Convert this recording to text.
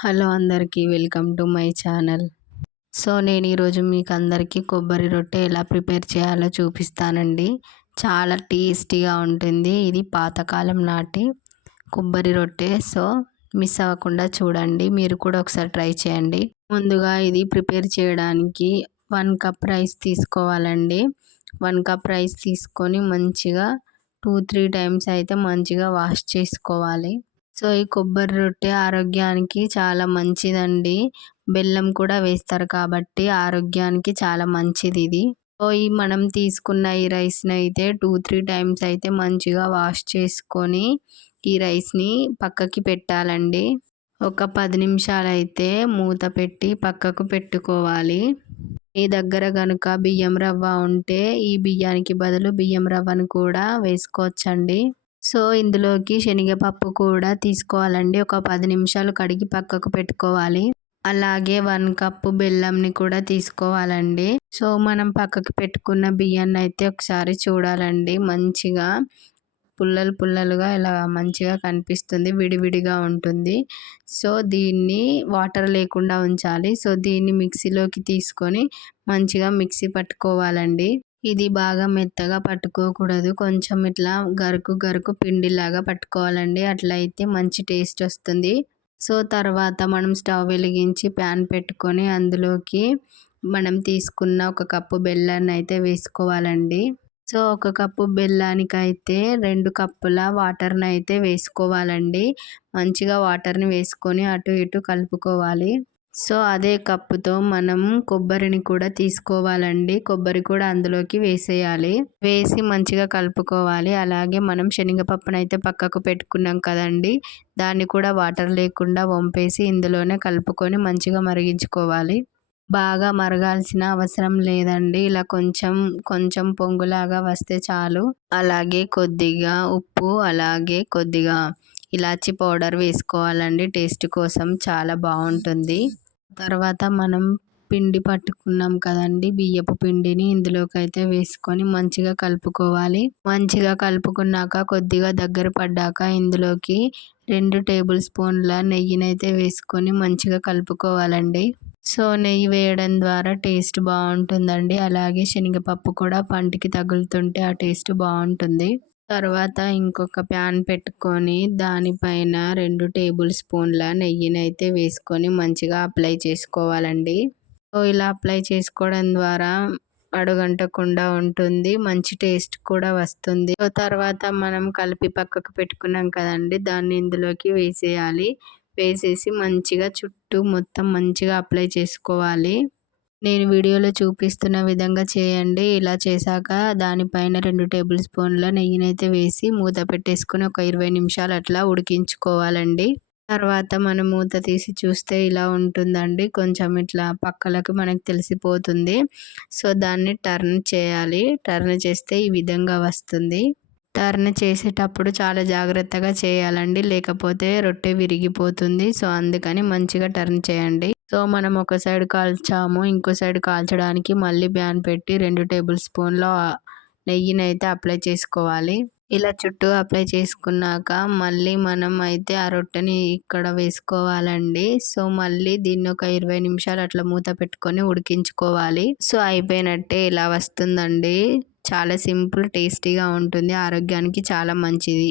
Hello అందరికీ welcome to my channel. So నేను ఈరోజు మీకు అందరికీ కొబ్బరి రొట్టె ఎలా ప్రిపేర్ చేయాలో చూపిస్తానండి. చాలా టేస్టీగా ఉంటుంది. ఇది పాతకాలం నాటి కొబ్బరి రొట్టె. సో మిస్ అవ్వకుండా చూడండి. మీరు కూడా ఒకసారి ట్రై చేయండి. ముందుగా ఇది ప్రిపేర్ చేయడానికి వన్ కప్ రైస్ తీసుకోవాలండి. వన్ కప్ రైస్ తీసుకొని మంచిగా టూ త్రీ టైమ్స్ అయితే మంచిగా వాష్ చేసుకోవాలి. సో ఈ కొబ్బరి రొట్టె ఆరోగ్యానికి చాలా మంచిదండి. బెల్లం కూడా వేస్తారు కాబట్టి ఆరోగ్యానికి చాలా మంచిది ఇది. సో ఈ మనం తీసుకున్న ఈ రైస్ని అయితే టూ త్రీ టైమ్స్ అయితే మంచిగా వాష్ చేసుకొని ఈ రైస్ని పక్కకి పెట్టాలండి. ఒక పది నిమిషాలు అయితే మూత పెట్టి పక్కకు పెట్టుకోవాలి. మీ దగ్గర కనుక బియ్యం రవ్వ ఉంటే ఈ బియ్యానికి బదులు బియ్యం రవ్వను కూడా వేసుకోవచ్చండి. సో ఇందులోకి శనగపప్పు కూడా తీసుకోవాలండి. ఒక పది నిమిషాలు కడిగి పక్కకు పెట్టుకోవాలి. అలాగే వన్ కప్పు బెల్లంని కూడా తీసుకోవాలండి. సో మనం పక్కకు పెట్టుకున్న బియ్యాన్ని అయితే ఒకసారి చూడాలండి. మంచిగా పుల్లలు పుల్లలుగా ఇలా మంచిగా కనిపిస్తుంది. విడివిడిగా ఉంటుంది. సో దీన్ని వాటర్ లేకుండా ఉంచాలి. సో దీన్ని మిక్సీలోకి తీసుకొని మంచిగా మిక్సీ పట్టుకోవాలండి. ఇది బాగా మెత్తగా పట్టుకోకూడదు. కొంచెం ఇట్లా గరుకు గరుకు పిండిలాగా పట్టుకోవాలండి. అట్లా అయితే మంచి టేస్ట్ వస్తుంది. సో తర్వాత మనం స్టవ్ వెలిగించి ప్యాన్ పెట్టుకొని అందులోకి మనం తీసుకున్న ఒక కప్పు బెల్లాన్ని అయితే వేసుకోవాలండి. సో ఒక కప్పు బెల్లానికి అయితే రెండు కప్పుల వాటర్ని అయితే వేసుకోవాలండి. మంచిగా వాటర్ని వేసుకొని అటు ఇటు కలుపుకోవాలి. సో అదే కప్పుతో మనం కొబ్బరిని కూడా తీసుకోవాలండి. కొబ్బరి కూడా అందులోకి వేసేయాలి. వేసి మంచిగా కలుపుకోవాలి. అలాగే మనం శనగపప్పును అయితే పక్కకు పెట్టుకున్నాం కదండి. దాన్ని కూడా వాటర్ లేకుండా వంపేసి ఇందులోనే కలుపుకొని మంచిగా మరిగించుకోవాలి. బాగా మరగాల్సిన అవసరం లేదండి. ఇలా కొంచెం కొంచెం పొంగులాగా వస్తే చాలు. అలాగే కొద్దిగా ఉప్పు అలాగే కొద్దిగా ఇలాచి పౌడర్ వేసుకోవాలండి. టేస్ట్ కోసం చాలా బాగుంటుంది. తర్వాత మనం పిండి పట్టుకున్నాం కదండి బియ్యపు పిండిని ఇందులోకి అయితే వేసుకొని మంచిగా కలుపుకోవాలి. మంచిగా కలుపుకున్నాక కొద్దిగా దగ్గర పడ్డాక ఇందులోకి రెండు టేబుల్ స్పూన్ల నెయ్యినైతే వేసుకొని మంచిగా కలుపుకోవాలండి. సో నెయ్యి వేయడం ద్వారా టేస్ట్ బాగుంటుందండి. అలాగే శనగపప్పు కూడా పంటికి తగులుతుంటే ఆ టేస్ట్ బాగుంటుంది. తర్వాత ఇంకొక ప్యాన్ పెట్టుకొని దానిపైన రెండు టేబుల్ స్పూన్ల నెయ్యిని అయితే వేసుకొని మంచిగా అప్లై చేసుకోవాలండి. సో ఇలా అప్లై చేసుకోవడం ద్వారా అడుగంటకుండా ఉంటుంది మంచి టేస్ట్ కూడా వస్తుంది. సో తర్వాత మనం కలిపి పక్కకు పెట్టుకున్నాం కదండి దాన్ని ఇందులోకి వేసేయాలి. వేసేసి మంచిగా చుట్టూ మొత్తం మంచిగా అప్లై చేసుకోవాలి. నేను వీడియోలో చూపిస్తున్న విధంగా చేయండి. ఇలా చేశాక దానిపైన రెండు టేబుల్ స్పూన్ల నెయ్యినైతే వేసి మూత పెట్టేసుకొని ఒక ఇరవై నిమిషాలు అట్లా ఉడికించుకోవాలండి. తర్వాత మనం మూత తీసి చూస్తే ఇలా ఉంటుందండి. కొంచెం ఇట్లా పక్కలకి మనకు తెలిసిపోతుంది. సో దాన్ని టర్న్ చేయాలి. టర్న్ చేస్తే ఈ విధంగా వస్తుంది. టర్న్ చేసేటప్పుడు చాలా జాగ్రత్తగా చేయాలండి. లేకపోతే రొట్టె విరిగిపోతుంది. సో అందుకని మంచిగా టర్న్ చేయండి. సో మనం ఒక సైడ్ కాల్చాము ఇంకో సైడ్ కాల్చడానికి మళ్ళీ బ్యాన్ పెట్టి రెండు టేబుల్ స్పూన్ల నెయ్యిని అయితే అప్లై చేసుకోవాలి. ఇలా చుట్టూ అప్లై చేసుకున్నాక మళ్ళీ మనం అయితే ఆ రొట్టెని ఇక్కడ వేసుకోవాలండి. సో మళ్ళీ దీన్ని ఒక ఇరవై నిమిషాలు అట్లా మూత పెట్టుకొని ఉడికించుకోవాలి. సో అయిపోయినట్టే ఇలా వస్తుందండి. చాలా సింపుల్ టేస్టీగా ఉంటుంది. ఆరోగ్యానికి చాలా మంచిది.